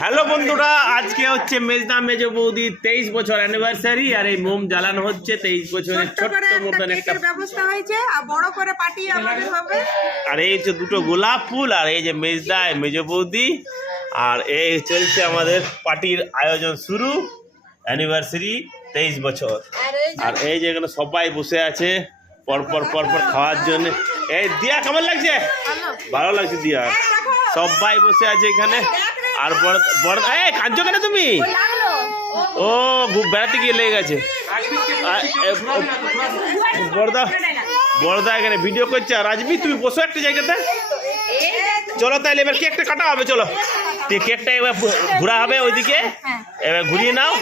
Hello বন্ধুরা, আজকে হচ্ছে মেজদা মেজ বৌদির 23 বছর অ্যানিভার্সারি। আর এই মোম জ্বালানো হচ্ছে 23 বছরের ছোট্ট মতন একটা ব্যবস্থা হয়েছে আর বড় করে পার্টি আমাদের হবে। আর এই হচ্ছে দুটো গোলাপ ফুল, আর এই যে মেজদা মেজ বৌদি, আর এই চলছে আমাদের পার্টির আয়োজন শুরু। অ্যানিভার্সারি 23 বছর। আর এই যে এখানে সবাই বসে আছে পরপর খাওয়ার জন্য। এই দিয়া কেমন লাগছে? ভালো লাগছে দিয়া। সবাই বসে আছে এখানে। আর বড় কাঁদছো কেন তুমি? ও বেড়াতে গিয়ে লেগে গেছে। বড়দা এখানে ভিডিও করছে। আর রাজবি তুমি বসো একটা জায়গাতে। চলো তাইলে এবার কেকটা কাটা হবে। চলো কেকটা এবার ঘোরা হবে ওইদিকে, এবার ঘুরিয়ে নাও।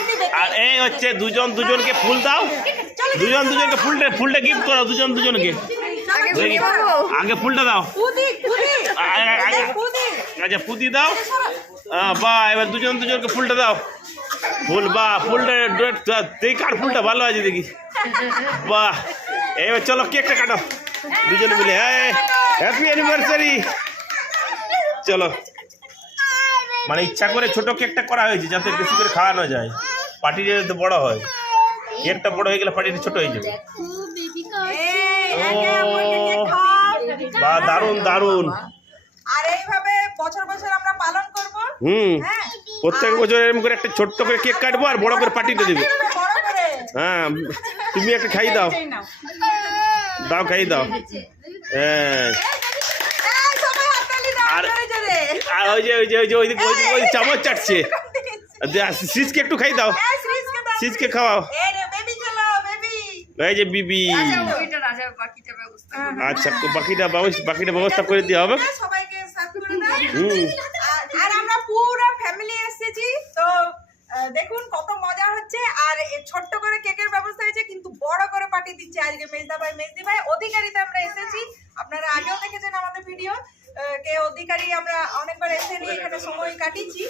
আর এই হচ্ছে দুজনকে ফুল দাও। দুজনকে ফুলটা গিফট করো। দুজনকে আগে ফুলটা দাও। আচ্ছা পুঁতি দাও। বাহ, এবার দুজনকে ফুলটা দাও। ফুলটা দেখি কার ফুলটা ভালো আছে দেখি। বাহ, এবার চলো কেকটা কাটো দুজনে মিলে। হ্যাঁ, হ্যাপি অ্যানিভার্সারি। চলো, মানে ইচ্ছা করে ছোট কেকটা করা হয়েছে যাতে বেশি করে খাওয়ানো যায়। পার্টিটা যাতে বড় হয়। কেকটা বড় হয়ে গেলে পার্টিটা ছোট হয়ে যাবে। বাহ, দারুন। আর এইভাবে বছর আমরা পালন করব। প্রত্যেক বছর এরকম করে একটা ছোট্ট করে কেক কাটবো আর বড় করে পার্টিটা দিবে। হ্যাঁ, তুমি একটা খাই দাও। খাই দাও। হ্যাঁ, আর ওই যে চামচ চাটছে। সিজকে একটু খাই দাও। সিজকে খাওয়াও। এই যে বিবি। আচ্ছা, বাকিটা ব্যবস্থা করে দেওয়া হবে। আর আমরা পুরো ফ্যামিলি এসেছি তো দেখুন কত মজা হচ্ছে। আর ছোট্ট করে কেকের ব্যবস্থা হয়েছে, কিন্তু বড় করে পার্টি দিচ্ছে আজকে মেজদি ভাই অধিকারীতে আমরা এসেছি। আপনারা আগেও দেখেছেন আমাদের ভিডিও কে অধিকারী। আমরা অনেকবার এসে নিয়ে এখানে সময় কাটিয়েছি।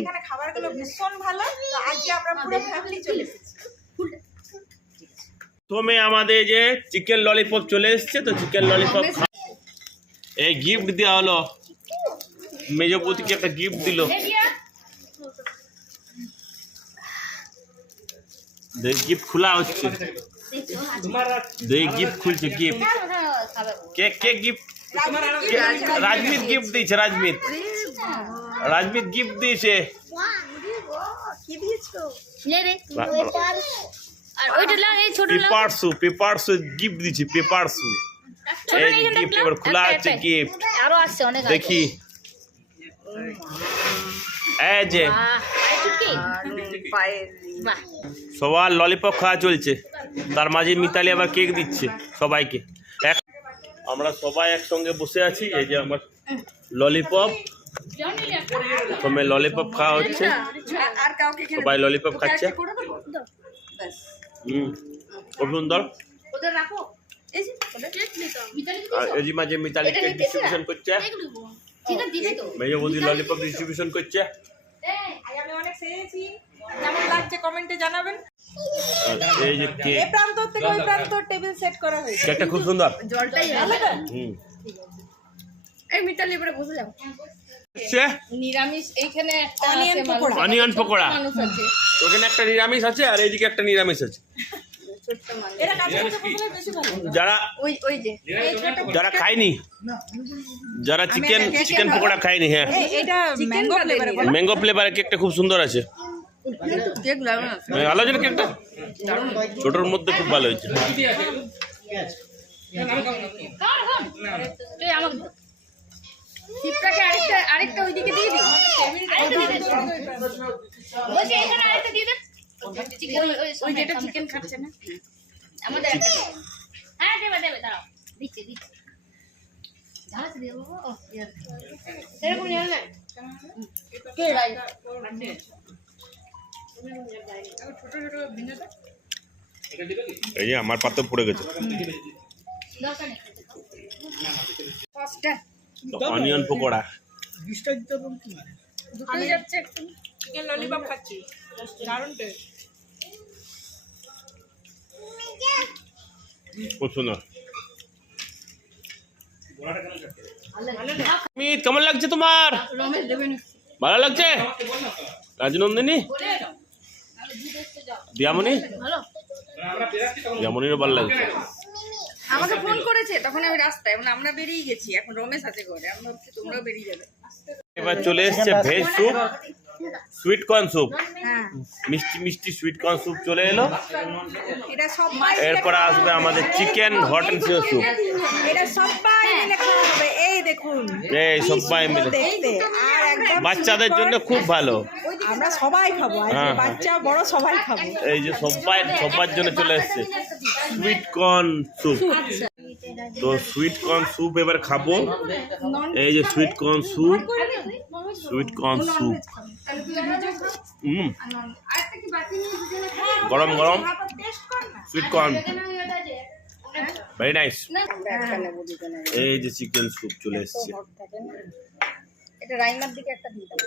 এখানে খাবারগুলো ভীষণ ভালো। তো আজকে আমরা পুরো ফ্যামিলি চলে এসেছি। প্রথমে আমাদের যে চিকেন ললিপপ চলে এসছে, তো চিকেন ললিপপ এই গিফট দেওয়া হলো। মেজবৌদিকে একটা গিফট দিল। গিফট খোলা হচ্ছে। গিফট খুলছে। গিফট কে গিফট? রাজমিত গিফট দিয়েছে। রাজমিত গিফট দিয়েছে। পেপারসু গিফট দিয়েছে। পেপারসু গিফট এবার খোলা আছে। গিফট দেখি। এই যে সবার ললিপপ খাওয়া চলছে, তার মাঝে মিতালি আবার কেক দিচ্ছে সবাইকে। আমরা সবাই একসঙ্গে বসে আছি। এই যে আমার ললিপপ, প্রথমে ললিপপ খাওয়া হচ্ছে। সবাই ললিপপ খাচ্ছে। খুব সুন্দর। আর এই মাঝে মিতালি কেক ডিস্ট্রিবিউশন করছে। মেজবৌদি ললিপপ ডিস্ট্রিবিউশন করছে। আমি অনেক খেয়েছি, কেমন লাগছে কমেন্টে জানাবেন। এই যে কেক এই প্রান্ত থেকে ওই প্রান্ত টেবিল সেট করা হয়েছে। কেকটা খুব সুন্দর। জলটাই ভালো। এই মিতালি এবারে বসে যাও। নিরামিষ এইখানে একটা অনিয়ন পকোড়া আছে। ওখানে একটা নিরামিষ আছে আর এইদিকে একটা নিরামিষ আছে। এরা কাছে বসলে বেশি ভালো। যারা খায়নি, যারা চিকেন পকোড়া খায়নি। হ্যাঁ, এটা ম্যাঙ্গো ফ্লেভারের কেকটা খুব সুন্দর আছে। ভালো হয়েছে কেকটা, ছোটোর মধ্যে খুব ভালো হয়েছে। আরেকটা ওইদিকে দিয়ে দিই। ওই যেটা চিকেন খাচ্ছে না আমাদের একটা। হ্যাঁ দেবে দাঁড়াও, দিচ্ছি ঝাড় দিয়ে দেবো। ও এরকম নিয়ে না কে রাই ছোট ভিন্নতা। এই যে আমার পাত্র পড়ে গেছে। অনিয়ন পকোড়া দুটোই যাচ্ছে। একটু চিকেন ললিপপ খাচ্ছি, দারুণ টেস্ট। খুব সুন্দর। কেমন লাগছে তোমার? ভালো লাগছে রাজনন্দিনী দিয়ামণি দিয়ামণিরও ভালো লাগছে। আমাকে ফোন করেছে তখন আমি রাস্তায় আমরা বেরিয়ে গেছি, এখন রমেশ আছে ঘরে, আমি ভাবছি তোমরাও বেরিয়ে যাবে। এবার চলে এসছে veg soup, sweet corn soup, হ্যাঁ মিষ্টি মিষ্টি সুইট কর্ন স্যুপ চলে এলো। এটা সবাই এরপরে আসবে আমাদের chicken hot and sure soup. এটা সবাই মিলে খাওয়া হবে। এই দেখুন এই সবাই মিলে দেখতে আর একদম বাচ্চাদের জন্য খুব ভালো। আমরা সবাই খাবো, আজকে হ্যাঁ। বাচ্চা বড় সবাই খাবো। এই যে সবার জন্য চলে এসছে সুইট কর্ন স্যুপ। তো সুইট কর্ন স্যুপ এবার খাবো। এই যে sweet corn soup, sweet corn soup. গরম গরম সুইট কর্ন, ভেরি নাইস। এই যে চিকেন স্যুপ চলে এসছে, এটা রাইমার দিকে একটা দিয়ে দাও।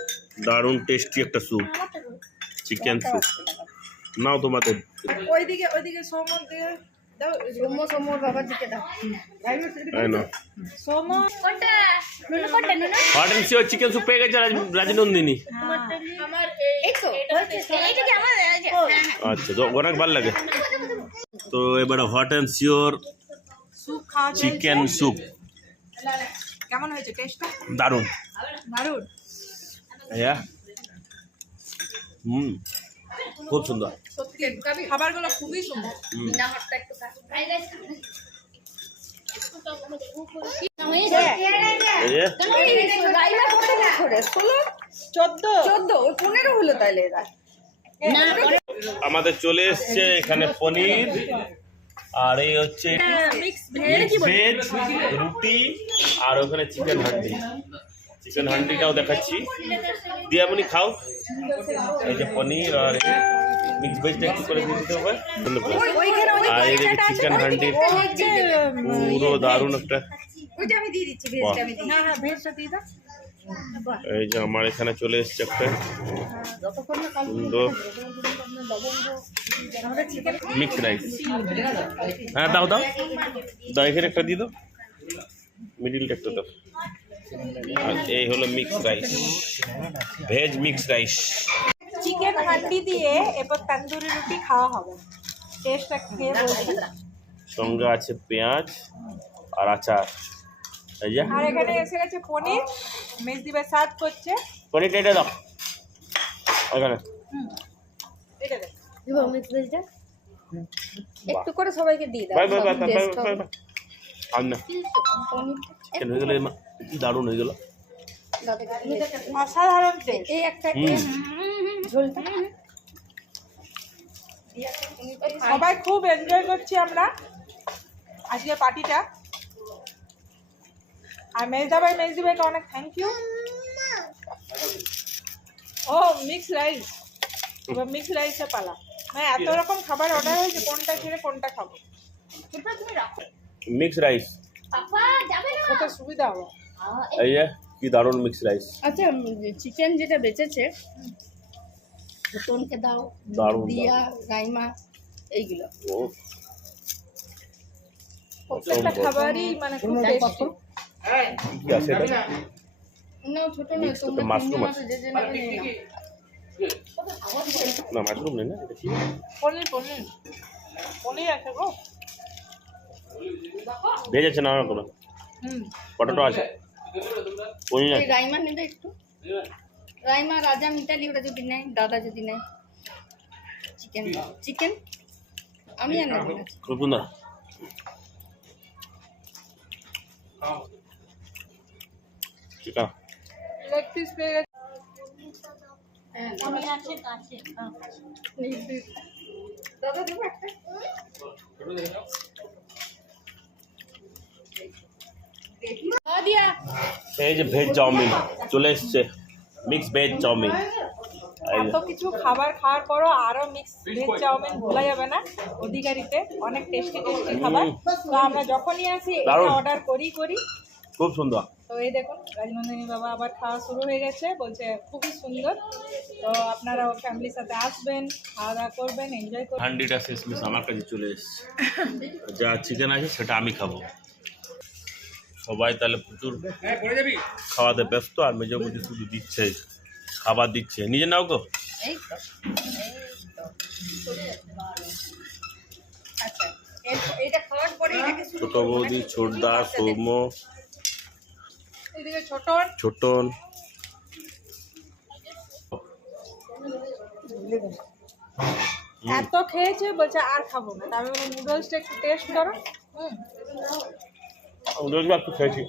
দারুণ টেস্টি একটা স্যুপ, চিকেন স্যুপ। নাও তোমাদের ওইদিকে সোমর দিয়ে দাও, সোমর বাবার দিকে দাও। তাই না সোমর hot and sour chicken soup পেয়ে গেছে রাজনন্দিনী। আচ্ছা তো অনেক ভালো লাগে। তো এবারে হট অ্যান্ড সিওর স্যুপ খাওয়া চিকেন স্যুপ কেমন হয়েছে টেস্টটা? দারুণ। দারুণ। হ্যাঁ খুব সুন্দর। সত্যি খাবারগুলো খুবই সুন্দর। হুম। এই যে 14 হলো তাইলে এরা। আমাদের চলে এসছে এখানে পনির, আর এই হচ্ছে মিক্স ভেজ রুটি, আর ওখানে চিকেন হান্ডি। চিকেন হান্ডিটাও দেখাচ্ছি, দিয়ামণি খাও। এই যে পনির আর মিক্স ভেজটা একটু করে দিয়ে দিতে হবে। আর এই যে চিকেন হান্ডি পুরো দারুণ একটা। ওইটা আমি দিয়ে দিচ্ছি, ভেজটা আমি দিই। হ্যাঁ ভেজটা দিয়ে দাও। এই যে আমার এখানে চলে এসছে একটা সুন্দর মিক্স রাইস। হ্যাঁ দাও দাও দাও, এখানে একটা দিয়ে দাও, মিডিলটা একটা দাও। আর এই হলো mix rice, veg mix rice. Chicken handi দিয়ে এরপর তন্দুরি রুটি খাওয়া হবে। টেস্টটা খেয়ে বলছি। সঙ্গে আছে পেঁয়াজ আর আচার। এই যে আর এখানে এসে গেছে পনির, মেজদি ভাই সার্ভ করছে। পনিরটা এটা দাও ওখানে। এটা দেখ একটু করে সবাইকে দিয়ে দাও। বাই বাই বাই সব বাই taste বাই হবে। আর না চিকেন হয়ে গেলে দারুণ হয়ে গেল। অসাধারণ টেস্ট। এই একটা ঝোলটা সবাই খুব এনজয় করছি আমরা আজকে পার্টিটা। আর মেজদি ভাইকে অনেক থ্যাংক ইউ। ও মিক্স রাইস, এবার মিক্স রাইসে পালা। মানে এত রকম খাবার অর্ডার হয়েছে, কোনটা ছেড়ে কোনটা খাবো। মিক্স রাইস, খেতে সুবিধা হবে। এই যে কি দারুণ মিক্স রাইস, আচ্ছা চিকেন যেটা বেঁচেছে ছোটনকে দাও, দারুণ দিয়া রাইমা এইগুলো ও প্রত্যেকটা খাবারই মানে খুব টেস্টি। কি আছে এটা? না ছোট নয়, তোমরা মাশরুম তিনজন আছে। আছো, যে যে নেবে নিয়ে নাও। না মাশরুম নেই না, এটা কি? পনির পনির পনির আছে গো। ভেজ আছে না কোনো, পটেটো আছে, পনির এই আছে। রাইমা নেবে একটু, রাইমা রাজা মিতালি ওরা যদি নেয়, দাদা যদি নেয়। চিকেন চিকেন আমি আর নেবো না। খুব সুন্দর। চিকেন লেগ পিস পেয়ে গেছে। দাদা দেবো একটা। দিয়া এই যে ভেজ চাউমিন চলে এসছে, মিক্স ভেজ চাউমিন। এই যে এত কিছু খাবার খাওয়ার পরও আরো মিক্স ভেজ চাউমিন ভোলা যাবে না। অধিকারীতে অনেক টেস্টি টেস্টি খাবার। তো আমরা যখনই আসি এটা দারুণ। অর্ডার করি। খুব সুন্দর। তো এই দেখুন রাজনন্দিনী বাবা আবার খাওয়া শুরু হয়ে গেছে, বলছে খুবই সুন্দর। তো আপনারাও ফ্যামিলির সাথে আসবেন, খাওয়া দাওয়া করবেন, এনজয় করবেন। হান্ডিটা শেষমেশ আমার কাছে চলে এসছে, যা চিকেন আছে সেটা আমি খাবো। সবাই তাহলে প্রচুর খাওয়াতে ব্যস্ত, আর মেজবুদ্ধি শুধু দিচ্ছে খাবার দিচ্ছে, নিজে নাও গো। এই তো আচ্ছা এটা খাওয়ার পরে এটাকে শুরু ছোট করবো বৌদি, নাকি? ছোটদা, সৌম্য, এদিকে ছোটন ছোটন। এত খেয়েছে বলছে আর খাবো না, আমি বললাম নুডলসটা একটু টেস্ট করো। একটু খেয়েছি,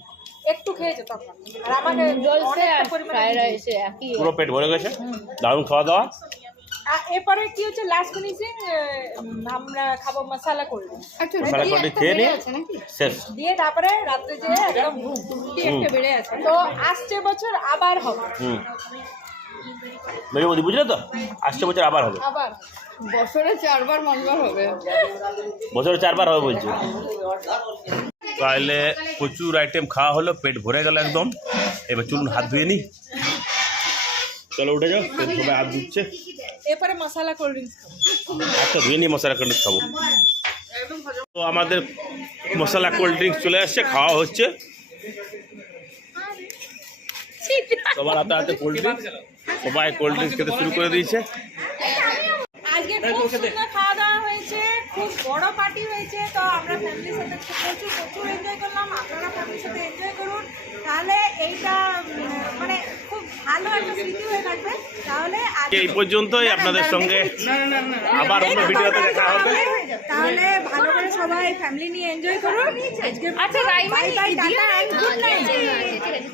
একটু খেয়েছে তখন, আর আমাকে নুডলসে অনেকটা আর পরিমাণে ফ্রাইড দিয়েছে। রাইসে একই। পুরো পেট ভরে গেছে, দারুণ খাওয়া দাওয়া। আর এরপরে কি হচ্ছে লাস্ট ফিনিশিং, আমরা খাবো মশলা করবো আচ্ছা মশলা রুটি করে একটা খেয়ে বেড়ে নিয়ে আছে নাকি? শেষ। দিয়ে তারপরে রাত্রে যে একদম ঘুম। রুটি একটা বেড়ে আছে। তো আসছে বছর আবার হবে, হুম, মেজো বৌদি বুঝলে তো, আসছে বছর আবার হবে, আবার বছরে 4 বার 5 বার হবে। বছরে 4 বার হবে বলছে। তাহলে প্রচুর আইটেম খাওয়া হলো, পেট ভরে গেল একদম। এবার চলুন হাত ধুয়ে নি, চলো উঠে যাও, সবাই হাত ধুচ্ছে। এরপরে মশলা কোল্ড ড্রিঙ্কস হাতটা ধুয়ে নিয়ে মশলা কোল্ড ড্রিঙ্কস খাবো। তো আমাদের মশলা কোল্ড ড্রিঙ্কস চলে আসছে, খাওয়া হচ্ছে। সবার হাতে হাতে কোল্ড ড্রিঙ্কস, সবাই কোল্ড ড্রিঙ্কস খেতে শুরু করে দিয়েছে। আজকে খুব সুন্দর খাওয়া দাওয়া হয়েছে, খুব বড় পার্টি হয়েছে। তো আমরা ফ্যামিলির সাথে প্রচুর এনজয় করলাম, আপনারা ফ্যামিলির সাথে এনজয় করুন, তাহলে এইটা মানে খুব ভালো একটা স্মৃতি হয়ে থাকবে। তাহলে এই পর্যন্তই, আপনাদের সঙ্গে আবার অন্য ভিডিওতে দেখা হবে। তাহলে ভালো করে সবাই ফ্যামিলি নিয়ে এনজয় করুন আজকে। আচ্ছা Raima bye bye, tata, good night. ঠিক আছে।